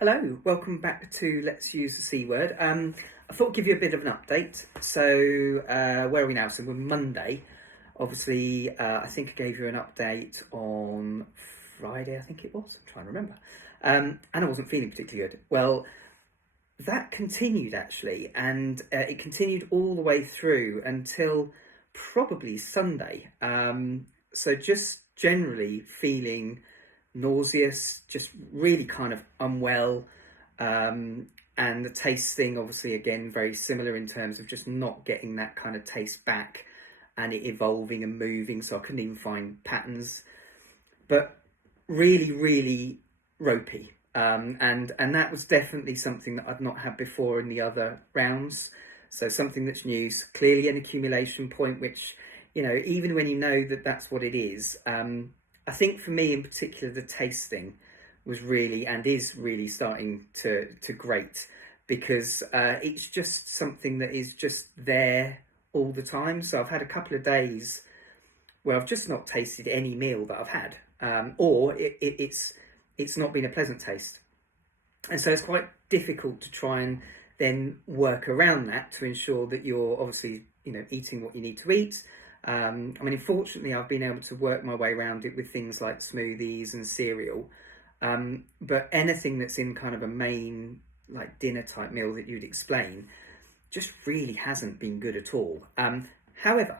Hello, welcome back to Let's Use the C Word. I thought I'd give you a bit of an update. So, where are we now? So, we're Monday. Obviously, I think I gave you an update on Friday, I think it was. I'm trying to remember. And I wasn't feeling particularly good. Well, that continued actually, and it continued all the way through until probably Sunday. So, just generally feeling nauseous, just really kind of unwell. And the taste thing, obviously, again, very similar in terms of just not getting that kind of taste back and it evolving and moving. So I couldn't even find patterns, but really, really ropey. And that was definitely something that I've not had before in the other rounds. So something that's new, so clearly an accumulation point, which, even when you know that that's what it is, I think for me in particular, the taste thing was really and is really starting to grate because it's just something that is just there all the time. So I've had a couple of days where I've just not tasted any meal that I've had, or it's not been a pleasant taste, and so it's quite difficult to try and then work around that to ensure that you're obviously eating what you need to eat. Unfortunately, I've been able to work my way around it with things like smoothies and cereal, but anything that's in kind of a main like dinner type meal that you'd explain just really hasn't been good at all. However,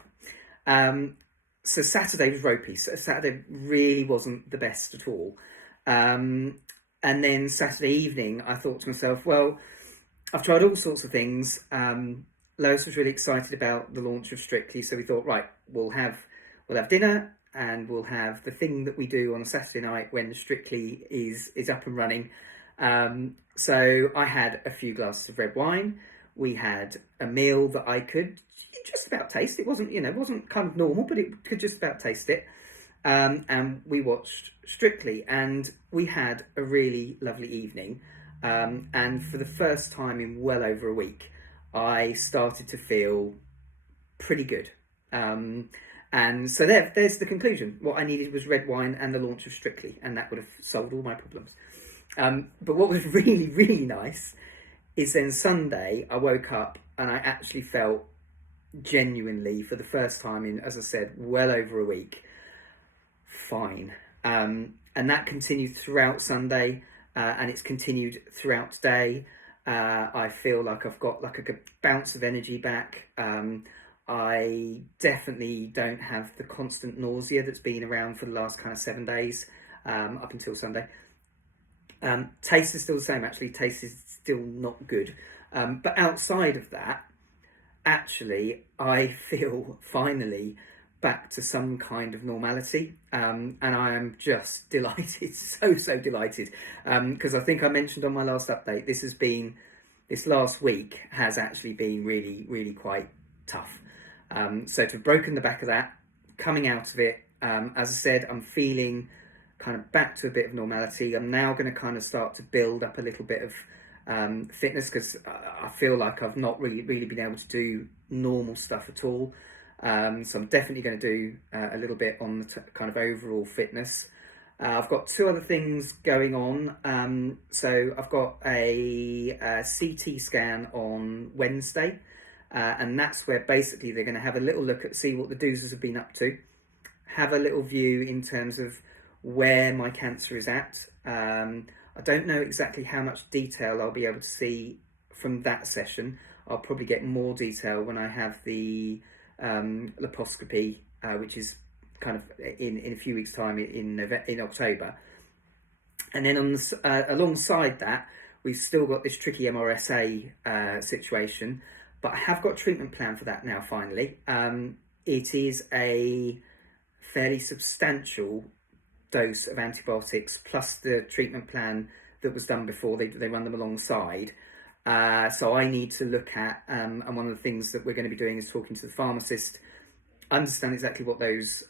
so Saturday was ropey. So Saturday really wasn't the best at all. And then Saturday evening, I thought to myself, well, I've tried all sorts of things. Lois was really excited about the launch of Strictly, so we thought, right, we'll have dinner and we'll have the thing that we do on a Saturday night when Strictly is up and running. So I had a few glasses of red wine. We had a meal that I could just about taste. It wasn't kind of normal, but it could just about taste it. And we watched Strictly, and we had a really lovely evening. And for the first time in well over a week, I started to feel pretty good. And so there's the conclusion. What I needed was red wine and the launch of Strictly, and that would have solved all my problems. But what was really, really nice is then Sunday, I woke up and I actually felt genuinely, for the first time in, as I said, well over a week, fine. And that continued throughout Sunday, and it's continued throughout today. I feel like I've got like a good bounce of energy back. I definitely don't have the constant nausea that's been around for the last kind of 7 days, up until Sunday. Taste is still the same, actually. Taste is still not good. But outside of that, actually, I feel finally back to some kind of normality. And I am just delighted, so delighted. Because I think I mentioned on my last update, this last week has actually been really, really quite tough. So to have broken the back of that, coming out of it, as I said, I'm feeling kind of back to a bit of normality. I'm now going to kind of start to build up a little bit of fitness, because I feel like I've not really been able to do normal stuff at all. So I'm definitely going to do a little bit on the kind of overall fitness. I've got two other things going on. So I've got a CT scan on Wednesday, and that's where basically they're going to have a little look at, see what the doozers have been up to, have a little view in terms of where my cancer is at. I don't know exactly how much detail I'll be able to see from that session. I'll probably get more detail when I have the laparoscopy, which is kind of in a few weeks' time in October. And then alongside that, we've still got this tricky MRSA situation, but I have got a treatment plan for that now, finally. It is a fairly substantial dose of antibiotics plus the treatment plan that was done before. They run them alongside. So I need to look at, and one of the things that we're going to be doing is talking to the pharmacist, understand exactly what those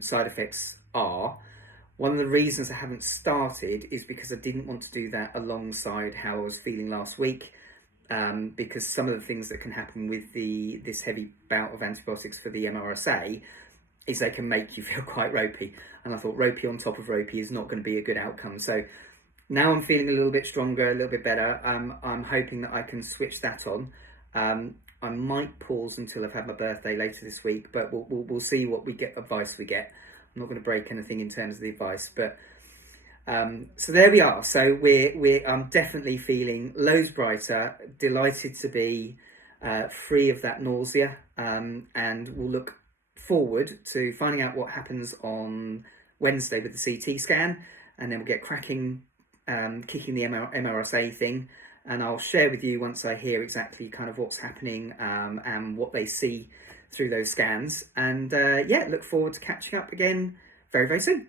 side effects are. One of the reasons I haven't started is because I didn't want to do that alongside how I was feeling last week, because some of the things that can happen with this heavy bout of antibiotics for the MRSA is they can make you feel quite ropey. And I thought ropey on top of ropey is not going to be a good outcome. So Now I'm feeling a little bit stronger, a little bit better. I'm hoping that I can switch that on. I might pause until I've had my birthday later this week, but we'll see what advice we get. I'm not going to break anything in terms of the advice, but so there we are. So I'm definitely feeling loads brighter, delighted to be free of that nausea, and we'll look forward to finding out what happens on Wednesday with the CT scan, and then we'll get cracking, kicking the MRSA thing, and I'll share with you once I hear exactly kind of what's happening, and what they see through those scans. And look forward to catching up again very, very soon.